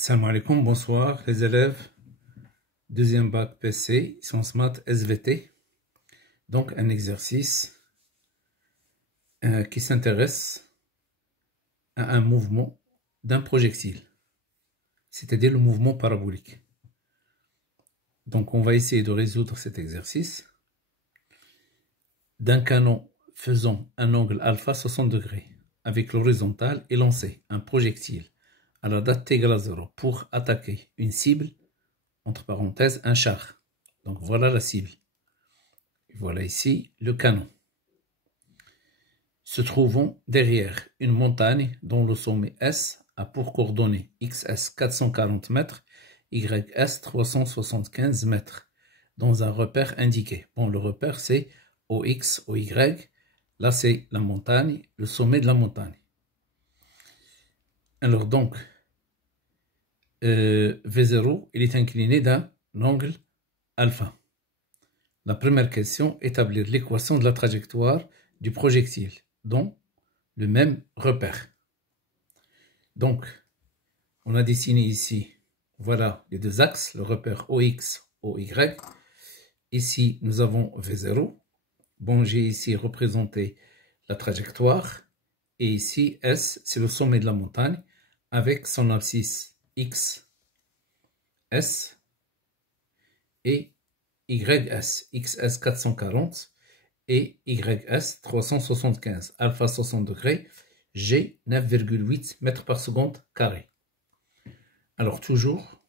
Salam alaikum, bonsoir les élèves, deuxième bac PC, sciences maths SVT. Donc un exercice qui s'intéresse à un mouvement d'un projectile, c'est-à-dire le mouvement parabolique. Donc on va essayer de résoudre cet exercice. D'un canon faisant un angle alpha 60 degrés, avec l'horizontale est lancé un projectile à la date t égale à 0 pour attaquer une cible, entre parenthèses, un char. Donc voilà la cible. Et voilà ici le canon. Se trouvant derrière une montagne dont le sommet S a pour coordonnées XS 440 mètres, YS 375 mètres, dans un repère indiqué. Bon, le repère c'est OX, OY. Là c'est la montagne, le sommet de la montagne. Alors donc, V0, il est incliné d'un angle alpha. La première question, établir l'équation de la trajectoire du projectile dans le même repère. Donc, on a dessiné ici, voilà les deux axes, le repère OX, OY. Ici, nous avons V0. Bon, j'ai ici représenté la trajectoire. Et ici, S, c'est le sommet de la montagne avec son abscisse X, S et YS, XS 440 et YS 375, alpha 60 degrés, G 9,8 mètres par seconde carré. Alors toujours,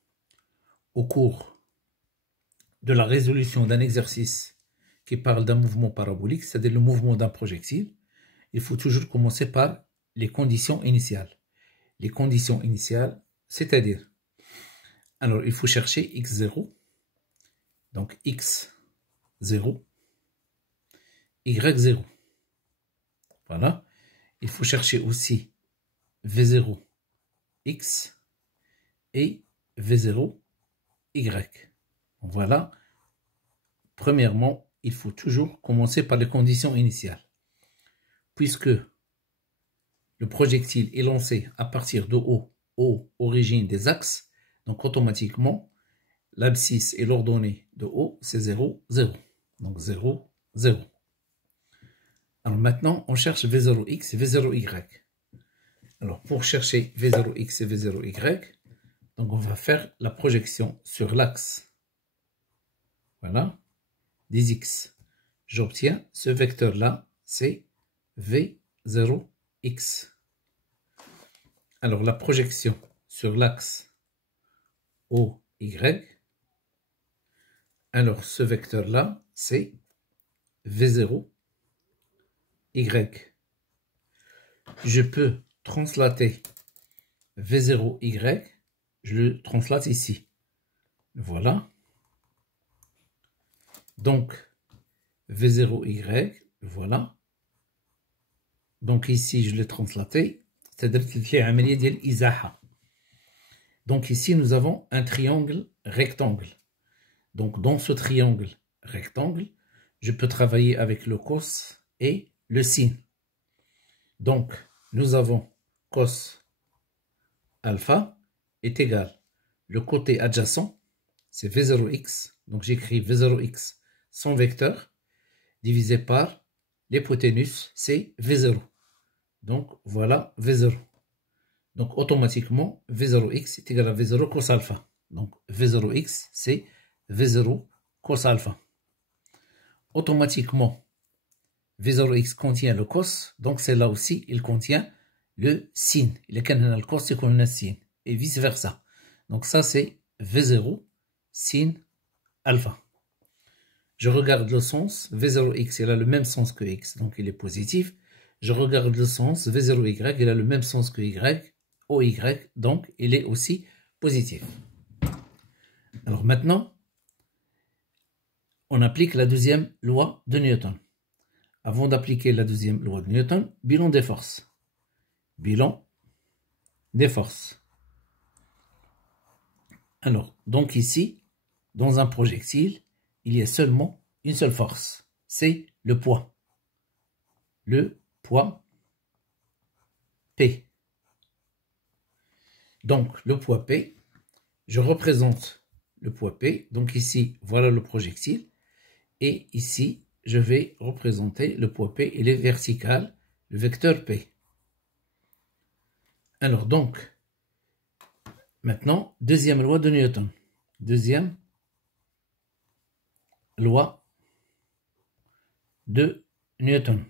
au cours de la résolution d'un exercice qui parle d'un mouvement parabolique, c'est-à-dire le mouvement d'un projectile, il faut toujours commencer par les conditions initiales. Les conditions initiales, c'est-à-dire, alors il faut chercher x0, donc x0, y0. Voilà. Il faut chercher aussi v0, x et v0, y. Voilà. Premièrement, il faut toujours commencer par les conditions initiales. Puisque le projectile est lancé à partir de O, origine des axes, donc automatiquement, l'abscisse et l'ordonnée de O, c'est 0, 0. Donc 0, 0. Alors maintenant, on cherche V0x et V0y. Alors pour chercher V0x et V0y, donc on va faire la projection sur l'axe. Voilà, des x. J'obtiens ce vecteur-là, c'est V0x. Alors la projection sur l'axe OY, alors ce vecteur-là, c'est V0Y. Je peux translater V0Y, je le translate ici. Voilà. Donc, V0Y, voilà. Donc ici, je l'ai translaté. C'est-à-dire donc ici, nous avons un triangle rectangle. Donc dans ce triangle rectangle, je peux travailler avec le cos et le sin. Donc, nous avons cos alpha est égal. Le côté adjacent, c'est V0x. Donc j'écris V0x sans vecteur, divisé par l'hypoténuse, c'est V0. Donc voilà V0. Donc automatiquement, V0x est égal à V0 cos alpha. Donc V0x, c'est V0 cos alpha. Automatiquement, V0x contient le cos, donc c'est là aussi, il contient le sin. Il est qu'un le cos, c'est qu'on a sin. Et vice versa. Donc ça, c'est V0 sin alpha. Je regarde le sens, V0x, il a le même sens que x, donc il est positif. Je regarde le sens, V0y, il a le même sens que y, OY, donc il est aussi positif. Alors maintenant, on applique la deuxième loi de Newton. Avant d'appliquer la deuxième loi de Newton, bilan des forces. Bilan des forces. Alors, donc ici, dans un projectile, il y a seulement une seule force, c'est le poids. Le poids P. Donc, le poids P, je représente le poids P. Donc ici, voilà le projectile. Et ici, je vais représenter le poids P. Il est vertical, le vecteur P. Alors donc, maintenant, deuxième loi de Newton. Deuxième loi de Newton.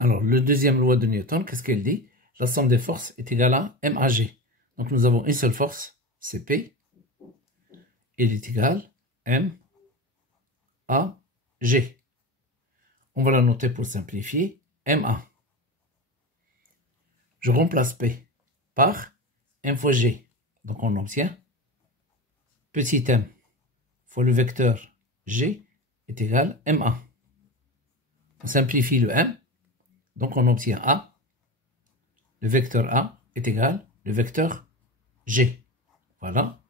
Alors, le deuxième loi de Newton, qu'est-ce qu'elle dit? La somme des forces est égale à MAG. Donc, nous avons une seule force, c'est P. Elle est égale MAG. On va la noter pour simplifier, MA. Je remplace P par M fois G. Donc, on obtient petit m fois le vecteur G est égal à MA. On simplifie le M. Donc, on obtient A. Le vecteur A est égal au vecteur G. Voilà.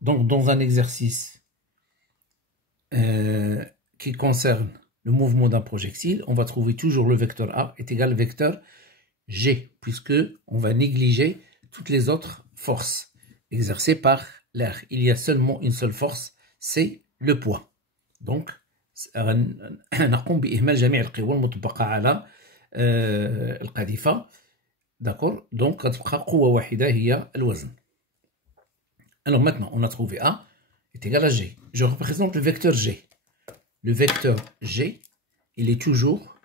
Donc, dans un exercice qui concerne le mouvement d'un projectile, on va trouver toujours le vecteur A est égal au vecteur G, puisque on va négliger toutes les autres forces exercées par l'air. Il y a seulement une seule force, c'est le poids. Donc, نقوم بإهمال جميع القوى المطبقة على القذيفة. D'accord? Donc, غتبقى قوة واحدة هي الوزن. Alors maintenant, on a trouvé A est égal à G. Je représente le vecteur G. Le vecteur G, il est toujours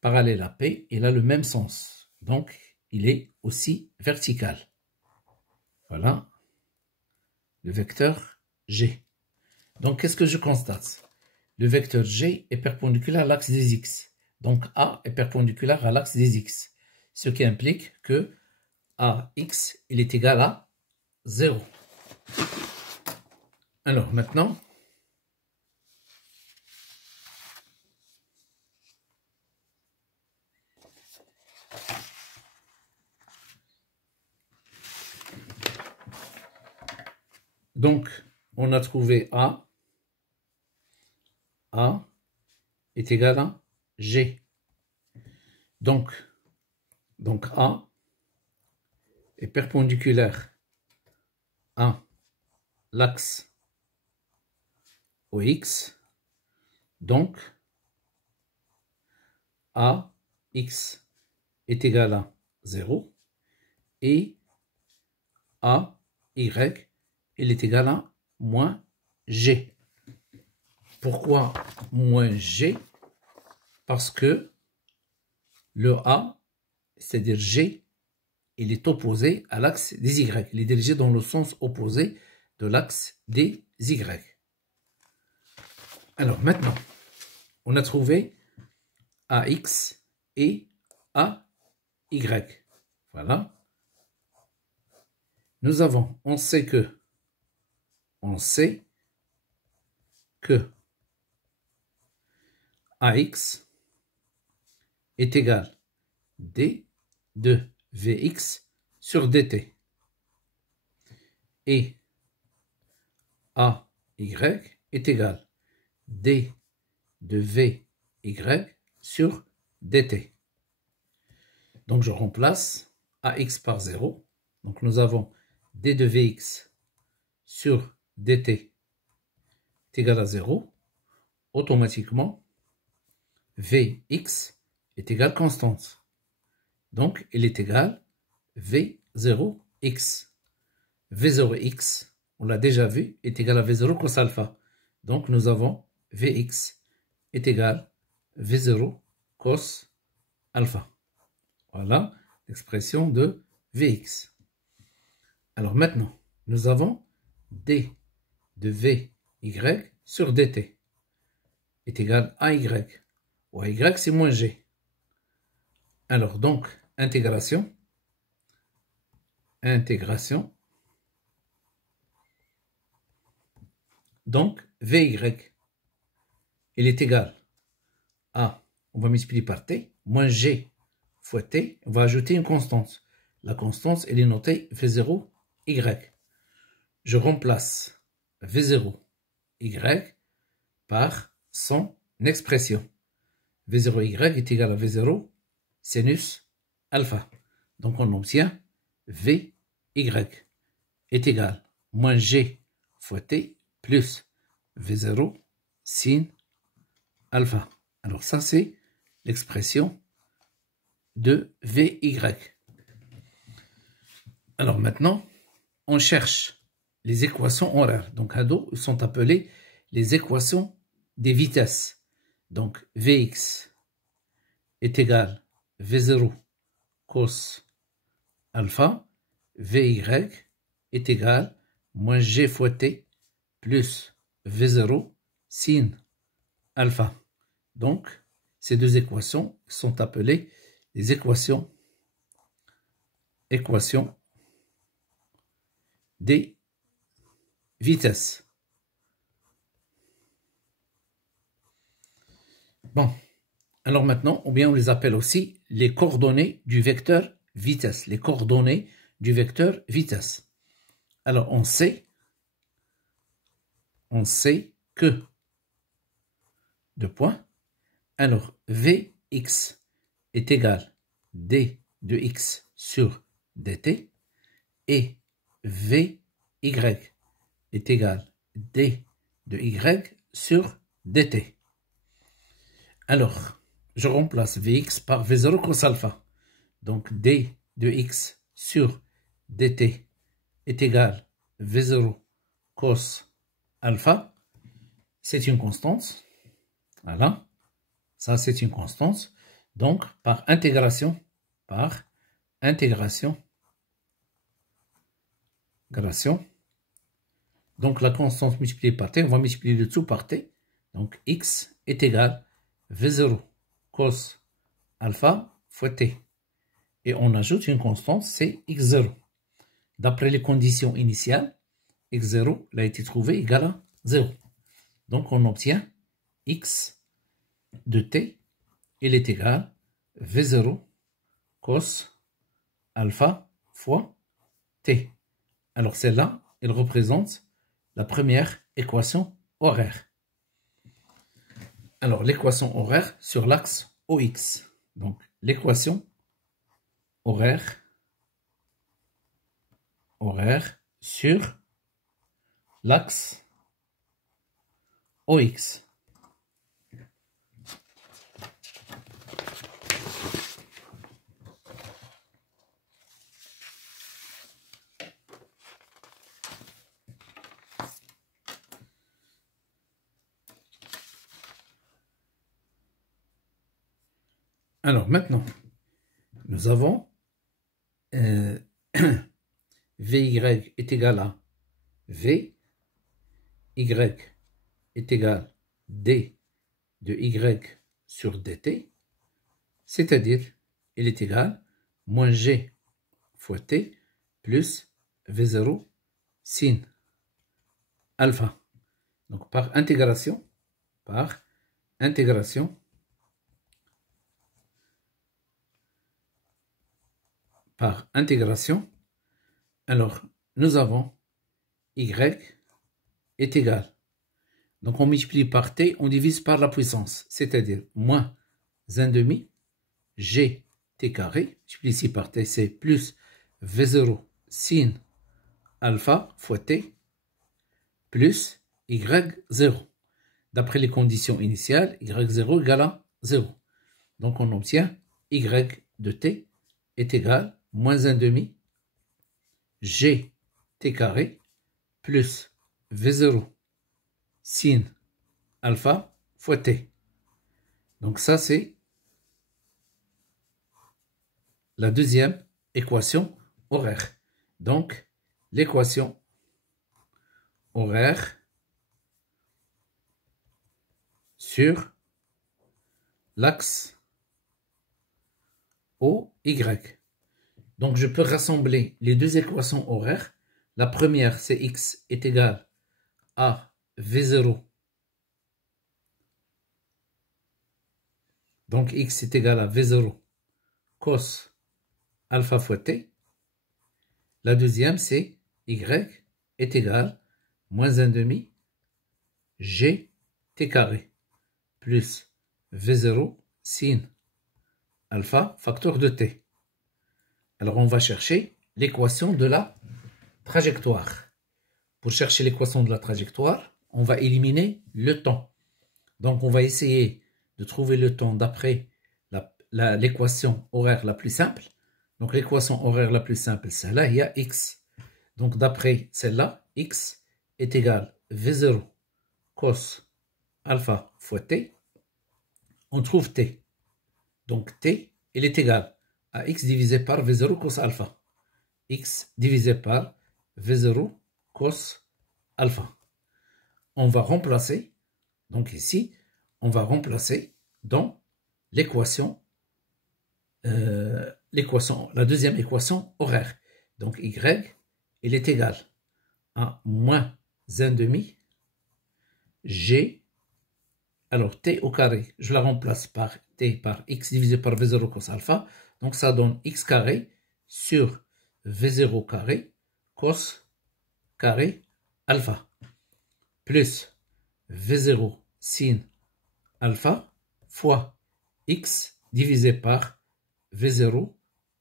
parallèle à P, il a le même sens. Donc, il est aussi vertical. Voilà. Le vecteur G. Donc, qu'est-ce que je constate? Le vecteur G est perpendiculaire à l'axe des X. Donc, A est perpendiculaire à l'axe des X. Ce qui implique que AX, il est égal à 0. Alors, maintenant, donc, on a trouvé A est égal à G. Donc A est perpendiculaire à l'axe OX. Donc, AX est égal à 0 et AY, il est égal à moins G. Pourquoi moins G? Parce que le A, c'est-à-dire G, il est opposé à l'axe des Y. Il est dirigé dans le sens opposé de l'axe des Y. Alors maintenant, on a trouvé AX et AY. Voilà. On sait que AX est égal D de Vx sur dt. Et AY est égal D de Vy sur dt. Donc je remplace AX par 0. Donc nous avons D de Vx sur dt est égal à 0. Automatiquement, Vx est égal constante. Donc, il est égal V0x. V0x, on l'a déjà vu, est égal à V0 cos alpha. Donc, nous avons Vx est égal à V0 cos alpha. Voilà l'expression de Vx. Alors maintenant, nous avons D de Vy sur dt est égal à y. Ou à y, c'est moins g. Alors, donc, intégration. Donc, Vy, il est égal à, on va multiplier par t, moins g fois t, on va ajouter une constante. La constante, elle est notée V0, y. Je remplace V0, y par son expression. V0y est égal à V0 sinus alpha. Donc on obtient Vy est égal moins G fois T plus V0 sin alpha. Alors ça c'est l'expression de Vy. Alors maintenant, on cherche les équations horaires. Donc à dos, ils sont appelés les équations des vitesses. Donc Vx est égal à V0 cos alpha, Vy est égal à moins G fois T plus V0 sin alpha. Donc, ces deux équations sont appelées les équations des vitesses. Bon, alors maintenant, ou bien on les appelle aussi les coordonnées du vecteur vitesse. Les coordonnées du vecteur vitesse. Alors, on sait que, deux points, alors Vx est égal à d de x sur dt et Vy est égal à d de y sur dt. Alors, je remplace Vx par V0 cos alpha. Donc, d de x sur dt est égal à V0 cos alpha. C'est une constante. Voilà. Ça, c'est une constante. Donc, par intégration, donc la constante multipliée par t, on va multiplier le dessous par t. Donc, x est égal à V0 cos alpha fois t. Et on ajoute une constante, c'est x0. D'après les conditions initiales, x0 a été trouvé égal à 0. Donc, on obtient x de t, il est égal à V0 cos alpha fois t. Alors, celle-là, elle représente la première équation horaire. Alors, l'équation horaire sur l'axe OX. Donc, l'équation horaire sur l'axe OX. Alors maintenant, nous avons Vy est égal à V, Y est égal à D de Y sur dt, c'est-à-dire il est égal à moins G fois T plus V0 sin alpha. Donc par intégration, alors nous avons y est égal. Donc on multiplie par t, on divise par la puissance, c'est-à-dire moins 1 demi g t carré, multiplié ici par t, c'est plus v0 sin alpha fois t plus y0. D'après les conditions initiales, y0 égale à 0. Donc on obtient y de t est égal à moins 1 demi g t carré plus v0 sin alpha fois t. Donc ça c'est la deuxième équation horaire. Donc l'équation horaire sur l'axe OY. Donc je peux rassembler les deux équations horaires. La première, c'est x est égal à V0. Donc x est égal à V0 cos alpha fois t. La deuxième, c'est y est égal à moins 1 demi g t carré plus V0 sin alpha facteur de t. Alors on va chercher l'équation de la trajectoire. Pour chercher l'équation de la trajectoire, on va éliminer le temps. Donc on va essayer de trouver le temps d'après l'équation horaire la plus simple. Donc l'équation horaire la plus simple, c'est là, il y a x. Donc d'après celle-là, x est égal à v0 cos alpha fois t. On trouve t. Donc t, il est égal à x divisé par v0 cos alpha. X divisé par v0 cos alpha. On va remplacer, donc ici, on va remplacer dans l'équation, la deuxième équation horaire. Donc y, il est égal à moins 1,5 g. Alors t au carré, je la remplace par t par x divisé par v0 cos alpha. Donc ça donne x carré sur v0 carré cos carré alpha plus v0 sin alpha fois x divisé par v0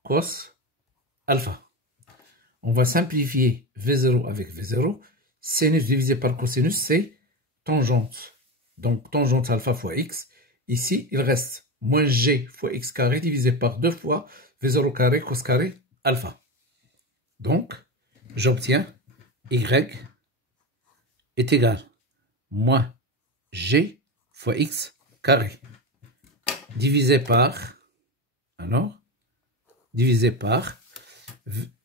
cos alpha. On va simplifier v0 avec v0. Sinus divisé par cosinus, c'est tangente. Donc tangente alpha fois x. Ici, il reste moins g fois x carré divisé par 2 fois v0 carré cos carré alpha. Donc, j'obtiens y est égal à moins g fois x carré divisé par, alors, divisé par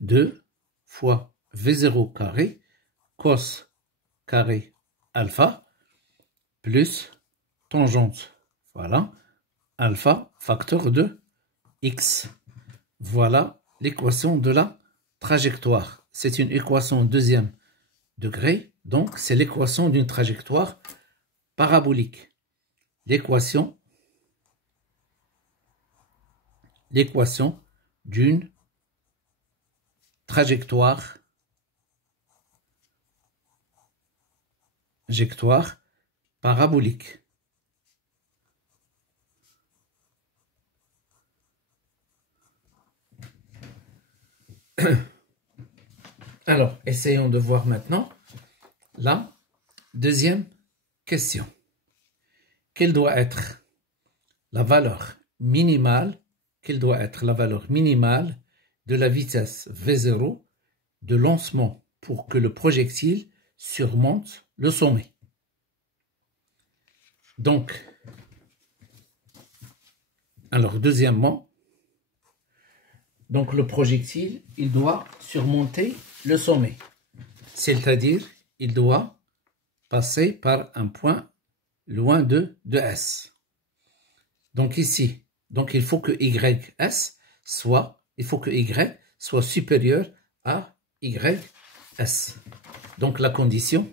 2 fois v0 carré cos carré alpha plus tangente, voilà, alpha facteur de x. Voilà l'équation de la trajectoire. C'est une équation deuxième degré, donc c'est l'équation d'une trajectoire parabolique. L'équation d'une trajectoire parabolique. Alors, essayons de voir maintenant la deuxième question. Quelle doit être la valeur minimale, de la vitesse V0 de lancement pour que le projectile surmonte le sommet? Donc, alors deuxièmement, donc le projectile, il doit surmonter le sommet. C'est-à-dire, il doit passer par un point loin de S. Donc ici, donc il faut que YS soit supérieur à YS. Donc la condition,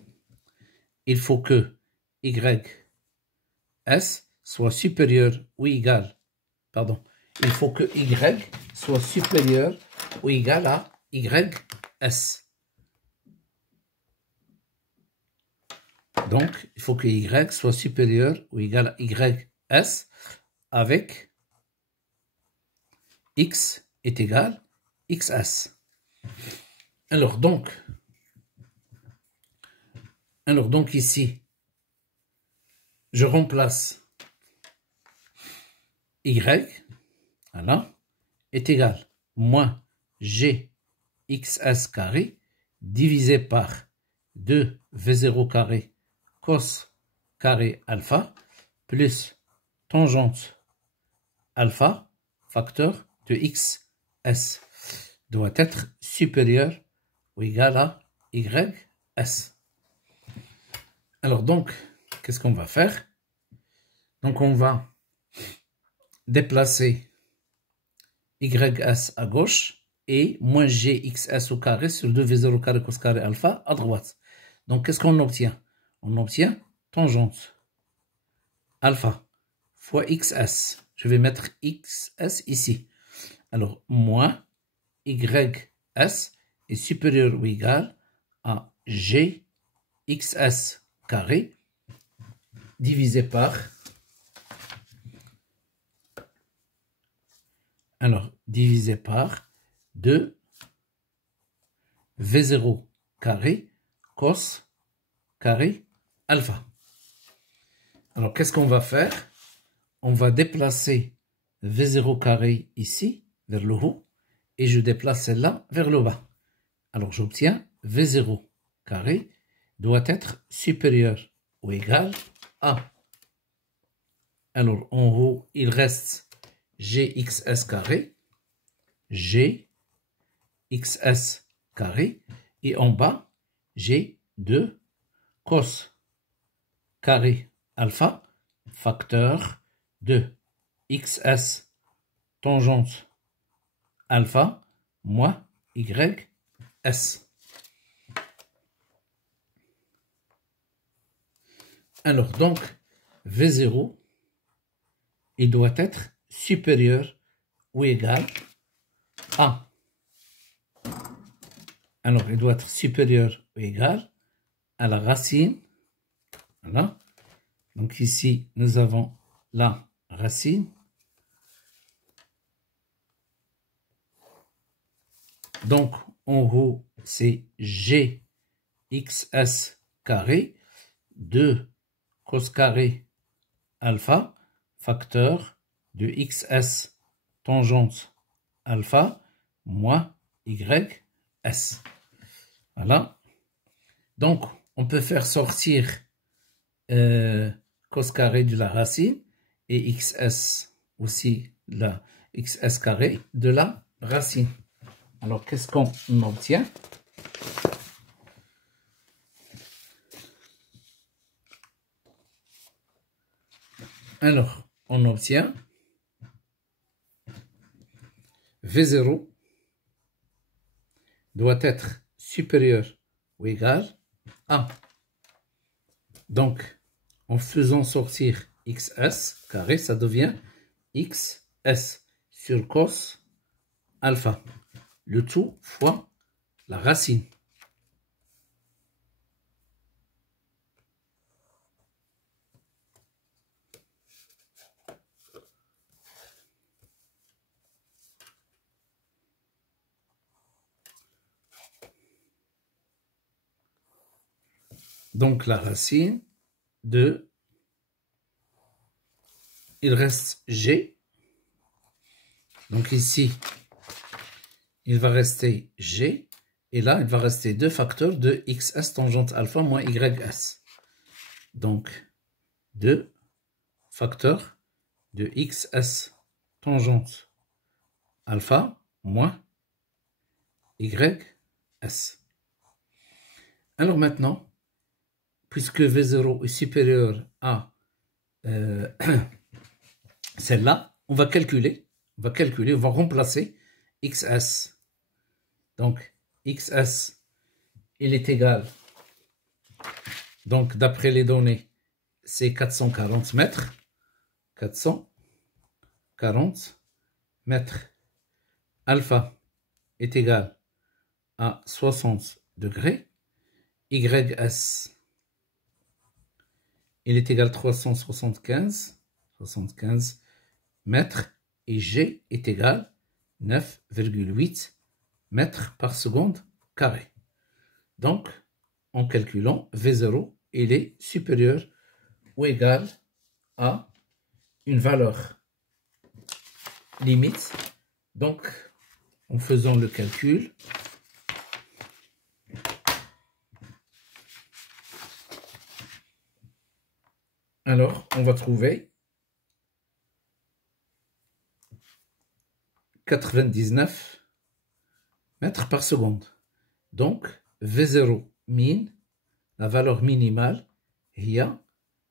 il faut que YS soit supérieur ou égal, pardon, il faut que Y soit supérieur ou égal à YS. Donc, il faut que Y soit supérieur ou égal à YS avec X est égal à XS. Alors donc ici, je remplace Y, voilà, est égal à moins GXS carré divisé par 2V0 carré cos carré alpha plus tangente alpha facteur de XS doit être supérieur ou égal à YS. Alors donc, qu'est-ce qu'on va faire? Donc on va déplacer YS à gauche et moins GXS au carré sur 2V0 carré cos carré alpha à droite. Donc qu'est-ce qu'on obtient? On obtient tangente alpha fois XS. Je vais mettre XS ici. Alors, moins YS est supérieur ou égal à GXS carré divisé par Alors, divisé par 2 V0 carré cos carré alpha. Alors, qu'est-ce qu'on va faire? On va déplacer V0 carré ici, vers le haut, et je déplace celle-là vers le bas. Alors, j'obtiens V0 carré doit être supérieur ou égal à. Alors, en haut, il reste GXS carré, GXS carré, et en bas, G2 cos carré alpha, facteur de XS tangente alpha moins YS. Alors, donc, V0, il doit être supérieur ou égal à. Alors, il doit être supérieur ou égal à la racine. Voilà. Donc, ici, nous avons la racine. Donc, en haut, c'est GXS carré, 2 cos carré alpha, facteur de XS tangente alpha, moins YS. Voilà. Donc, on peut faire sortir cos carré de la racine et XS aussi, la XS carré de la racine. Alors, qu'est-ce qu'on obtient? Alors, on obtient V0 doit être supérieur ou égal à. Donc, en faisant sortir XS carré, ça devient XS sur cos alpha. Le tout fois la racine. Donc la racine de, il reste G. Donc ici, il va rester G. Et là, il va rester 2 facteurs de XS tangente alpha moins YS. Donc, 2 facteurs de XS tangente alpha moins YS. Alors maintenant, puisque V0 est supérieur à celle-là, on va calculer, on va remplacer XS. Donc, XS, il est égal, donc d'après les données, c'est 440 mètres. 440 mètres. Alpha est égal à 60 degrés. YS, il est égal à 375 mètres. Et G est égal à 9,8 mètres par seconde carré. Donc, en calculant V0, il est supérieur ou égal à une valeur limite. Donc, en faisant le calcul, alors on va trouver 99 mètres par seconde. Donc, V0 min, la valeur minimale,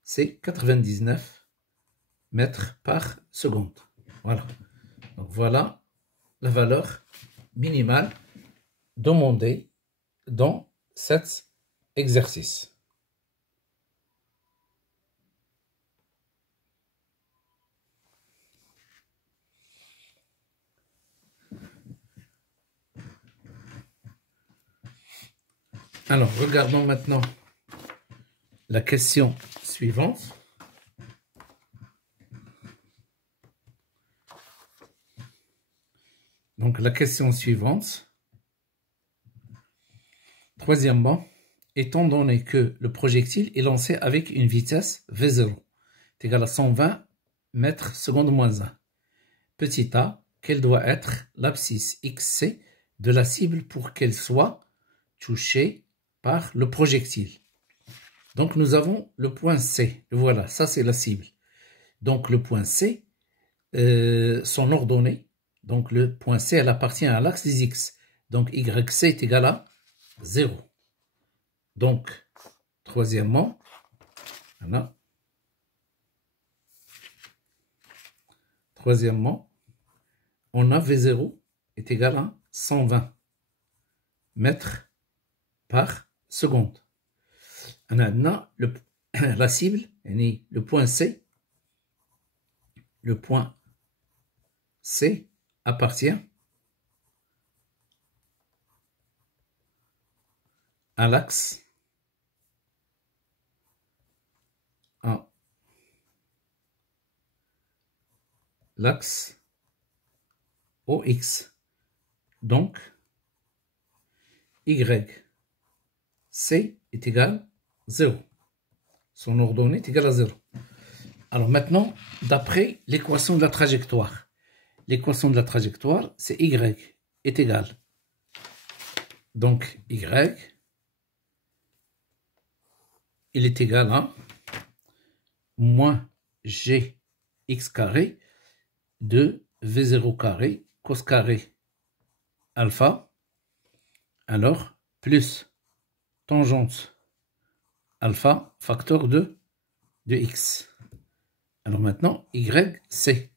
c'est 99 mètres par seconde. Voilà. Donc, voilà la valeur minimale demandée dans cet exercice. Alors, regardons maintenant la question suivante. Donc la question suivante. Troisièmement, étant donné que le projectile est lancé avec une vitesse V0 est égale à 120 mètres seconde moins 1. Petit a, quelle doit être l'abscisse XC de la cible pour qu'elle soit touchée par le projectile. Donc nous avons le point C. Voilà, ça c'est la cible. Donc le point C, son ordonnée. Donc le point C, elle appartient à l'axe des X. Donc YC est égal à 0. Donc, troisièmement, voilà. Troisièmement, on a V0 est égal à 120 mètres par seconde. On a la cible, le point C. Le point C appartient à l'axe OX. Donc, YC est égal à 0. Son ordonnée est égale à 0. Alors maintenant, d'après l'équation de la trajectoire. L'équation de la trajectoire, c'est Y est égal. Donc, Y, il est égal à moins Gx carré de V0 carré cos carré alpha, alors plus tangente alpha facteur de x. Alors maintenant, YC,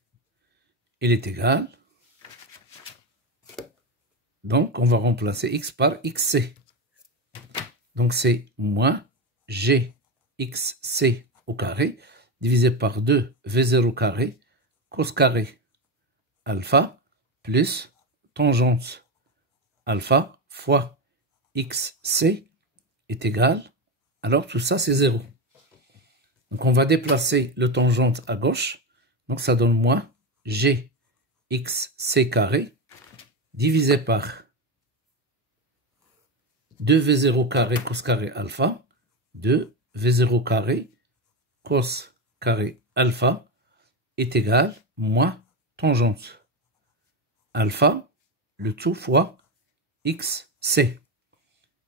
il est égal. Donc, on va remplacer x par xc. Donc, c'est moins gxc au carré divisé par 2 v0 carré cos carré alpha plus tangente alpha fois xc est égal. Alors, tout ça, c'est 0. Donc, on va déplacer le tangente à gauche. Donc, ça donne moins gxc carré divisé par 2v0 carré cos carré alpha, 2v0 carré cos carré alpha est égal moins tangente alpha, le tout fois xc.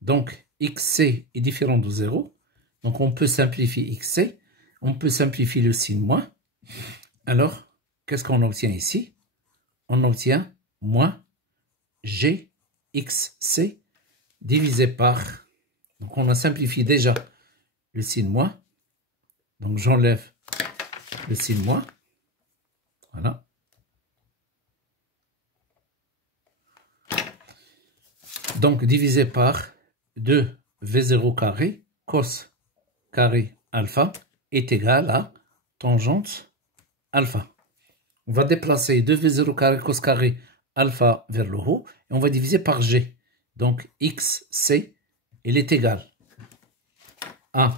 Donc, xc est différent de 0. Donc, on peut simplifier xc. On peut simplifier le signe moins. Alors, qu'est-ce qu'on obtient ici? On obtient moins gxc divisé par, donc on a simplifié déjà le signe moins, donc j'enlève le signe moins, voilà. Donc divisé par 2v0 carré cos carré alpha est égal à tangente alpha. On va déplacer 2v0 carré cos carré alpha vers le haut et on va diviser par g. Donc, xc, il est égal à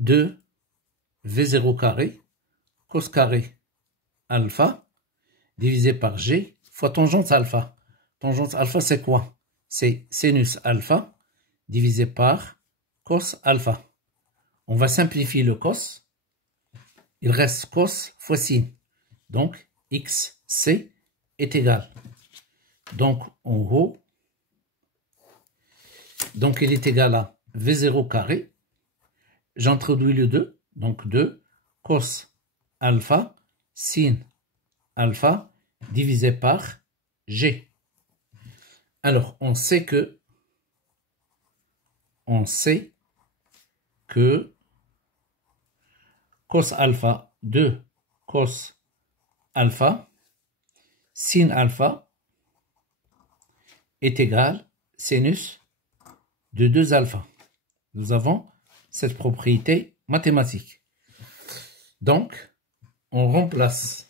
2v0 carré cos carré alpha divisé par g fois tangente alpha. Tangente alpha, c'est quoi? C'est sinus alpha divisé par cos alpha. On va simplifier le cos. Il reste cos fois sin. Donc, xc est égal. Donc, en haut, donc il est égal à V0 carré. J'introduis le 2. Donc, 2 cos alpha sin alpha divisé par G. Alors, on sait que cos alpha, 2 cos alpha sin alpha est égal sinus de 2 alpha. Nous avons cette propriété mathématique. Donc, on remplace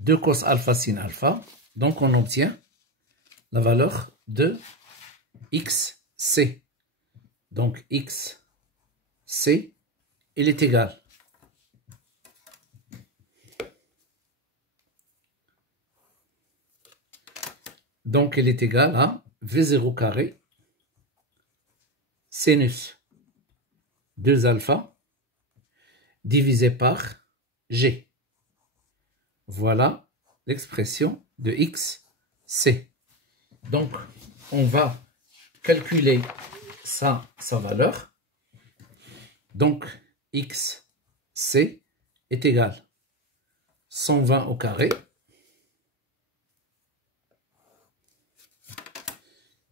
2 cos alpha sin alpha. Donc, on obtient la valeur de xc. Donc, xc il est égal à V0 carré sinus 2 alpha divisé par G. Voilà l'expression de XC. Donc, on va calculer sa valeur. Donc, XC est égal 120 au carré.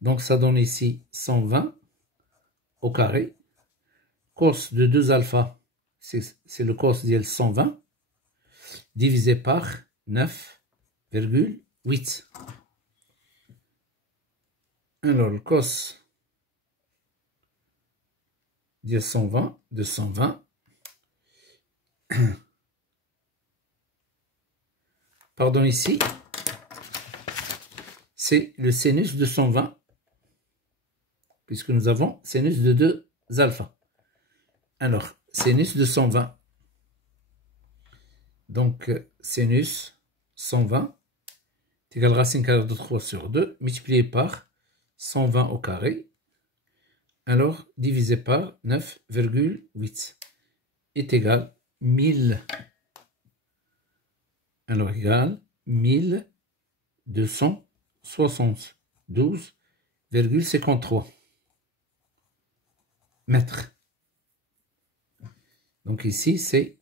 Donc, ça donne ici 120 au carré. Cos de 2 alpha, c'est le cos d'IL 120, divisé par 9,8. Alors, le cos d'IL 120, de 120, pardon, ici, c'est le sinus de 120, puisque nous avons sinus de 2 alpha. Alors, sinus de 120. Donc, sinus 120 est égal à racine carrée de 3 sur 2, multiplié par 120 au carré, alors divisé par 9,8 est égal 1000. Alors, égal 1272,53 mètres. Donc ici, c'est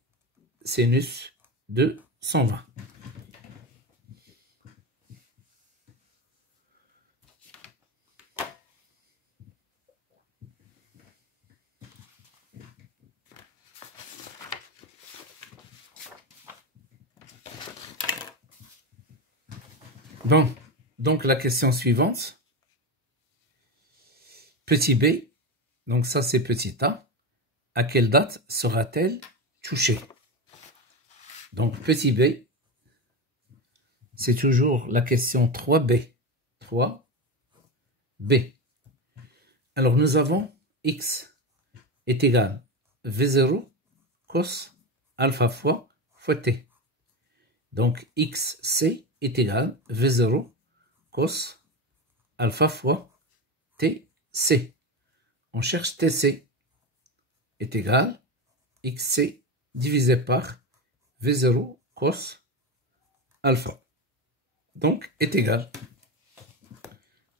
sinus de 120. Bon, donc la question suivante. Petit b, donc ça c'est petit a. À quelle date sera-t-elle touchée? Donc, petit b, c'est toujours la question 3b. 3b. Alors, nous avons x est égal à V0 cos alpha fois t. Donc, xc est égal à V0 cos alpha fois tc. On cherche tc. Est égal xc divisé par V0 cos alpha. Donc, est égal.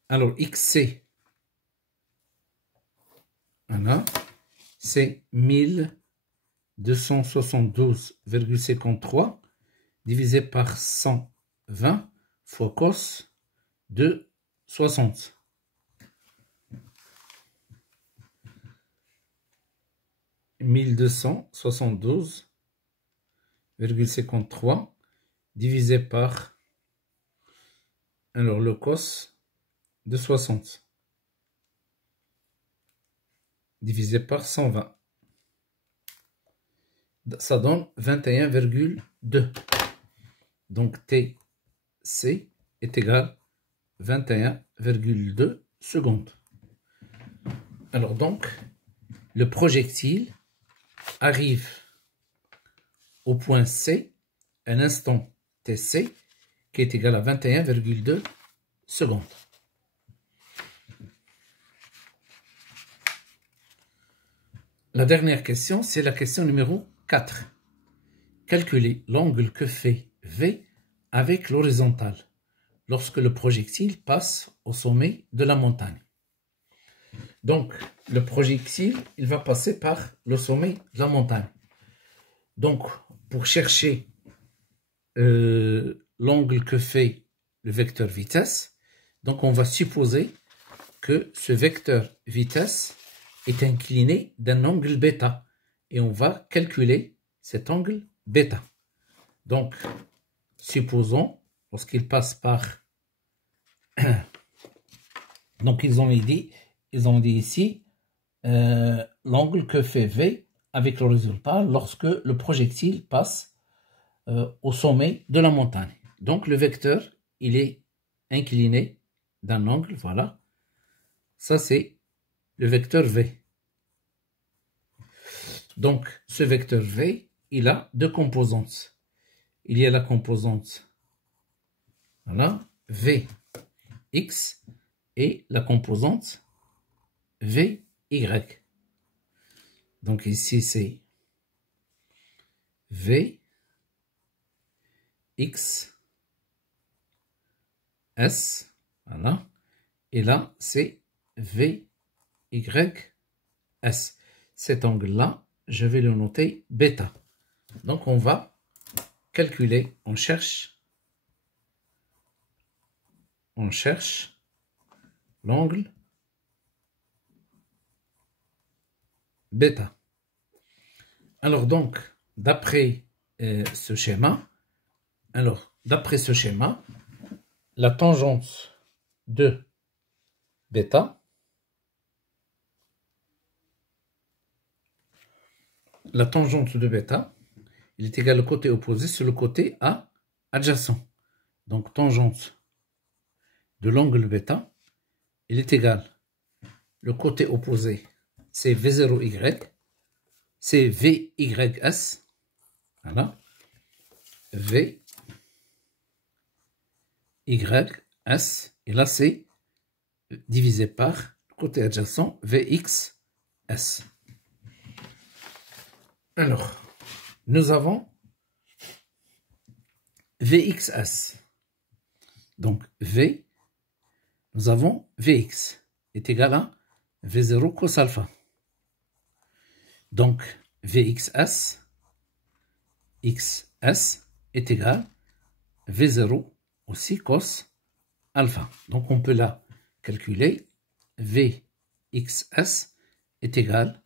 Alors, xc, voilà, c'est 1272,53 divisé par 120 fois cos de 60. 1272,53 divisé par, alors le cos de 60 divisé par 120, ça donne 21,2. Donc TC est égal à 21,2 secondes. Alors donc, le projectile arrive au point C, un instant TC, qui est égal à 21,2 secondes. La dernière question, c'est la question numéro 4. Calculez l'angle que fait V avec l'horizontale lorsque le projectile passe au sommet de la montagne. Donc, le projectile, il va passer par le sommet de la montagne. Donc, pour chercher l'angle que fait le vecteur vitesse, donc on va supposer que ce vecteur vitesse est incliné d'un angle bêta. Et on va calculer cet angle bêta. Donc, supposons, lorsqu'il passe par... donc, ils ont dit ici l'angle que fait V avec le résultat lorsque le projectile passe au sommet de la montagne. Donc, le vecteur, il est incliné d'un angle, voilà. Ça, c'est le vecteur V. Donc, ce vecteur V, il a deux composantes. Il y a la composante, voilà, Vx et la composante Vy. Donc ici, c'est Vx S, voilà. Et là, c'est Vy S. Cet angle-là, je vais le noter bêta. Donc, on va calculer, on cherche l'angle bêta. Alors donc, d'après ce schéma, la tangente de bêta, il est égal au côté opposé sur le côté A adjacent. Donc, tangente de l'angle bêta, il est égal, le côté opposé, c'est V0Y, c'est VYS, voilà, VYS, et là c'est divisé par le côté adjacent, VXS. Alors, nous avons VXS, donc V, nous avons Vx est égal à V0 cos alpha. Donc, VXS, XS est égal à V0 aussi cos alpha. Donc, on peut là calculer VXS est égal à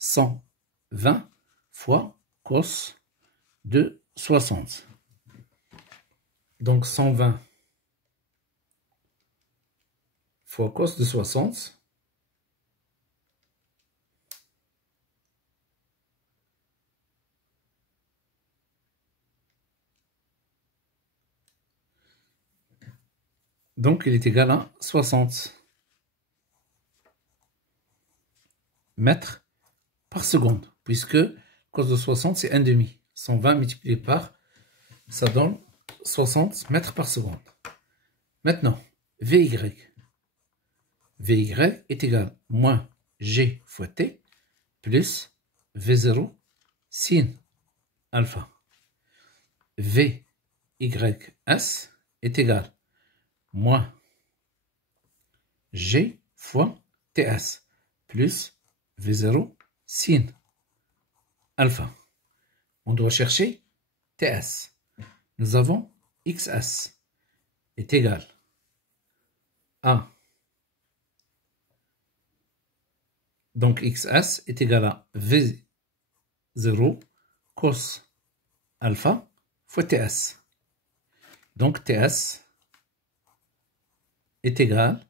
120 fois cos de 60. Donc, 120 fois cos de 60. Donc, il est égal à 60 mètres par seconde, puisque cos de 60, c'est 1,5. 120 multiplié par, ça donne 60 mètres par seconde. Maintenant, Vy est égal à moins G fois T plus V0 sin alpha. Vys est égal à moins G fois TS plus V0 sin alpha. On doit chercher TS. Nous avons XS est égal à, donc XS est égal à V0 cos alpha fois TS. Donc TS est égal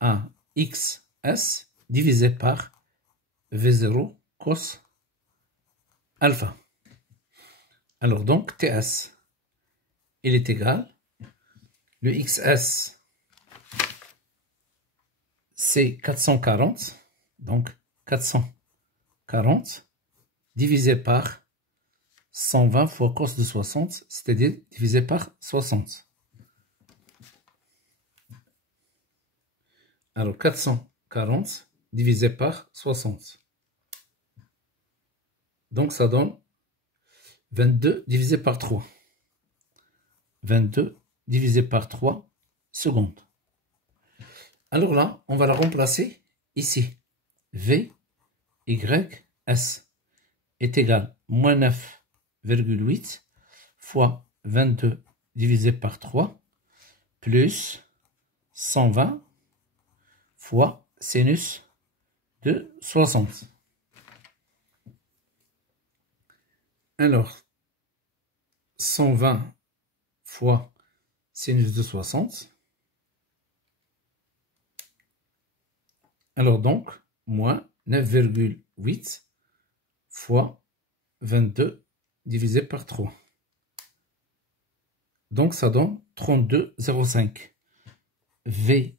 à XS divisé par V0 cos alpha. Alors donc TS, il est égal, le XS c'est 440, donc 440 divisé par 120 fois cos de 60, c'est-à-dire divisé par 60. Alors 440 divisé par 60. Donc ça donne 22 divisé par 3. 22 divisé par 3 secondes. Alors là, on va la remplacer ici. Vys est égal à moins 9,8 fois 22 divisé par 3 plus 120 fois sinus de 60. Alors, 120 fois sinus de 60. Alors donc, moins 9,8 fois 22 divisé par 3. Donc, ça donne 32,05. Vys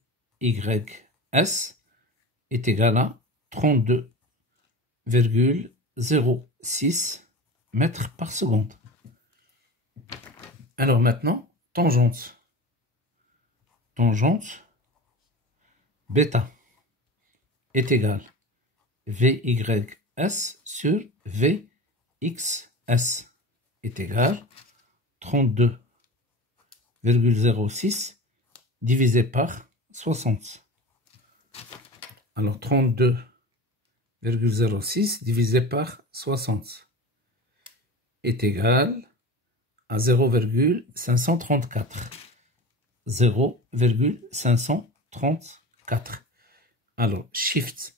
est égal à 32,05 0,6 mètres par seconde. Alors maintenant, tangente. Tangente bêta est égale VYS sur VXS est égal 32,06 divisé par 60. Alors 32,06 divisé par 60 est égal à 0,534. 0,534. Alors, shift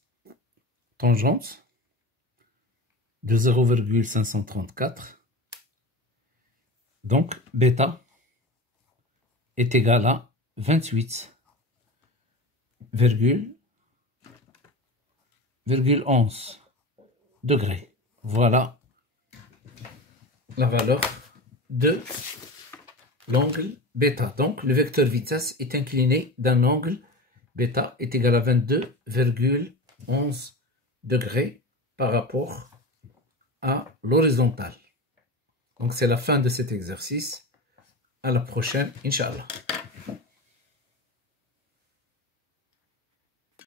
tangente de 0,534. Donc, bêta est égal à 28,11 degrés. Voilà la valeur de l'angle bêta. Donc, le vecteur vitesse est incliné d'un angle bêta est égal à 22,11 degrés par rapport à l'horizontale. Donc, c'est la fin de cet exercice. À la prochaine, Inch'Allah.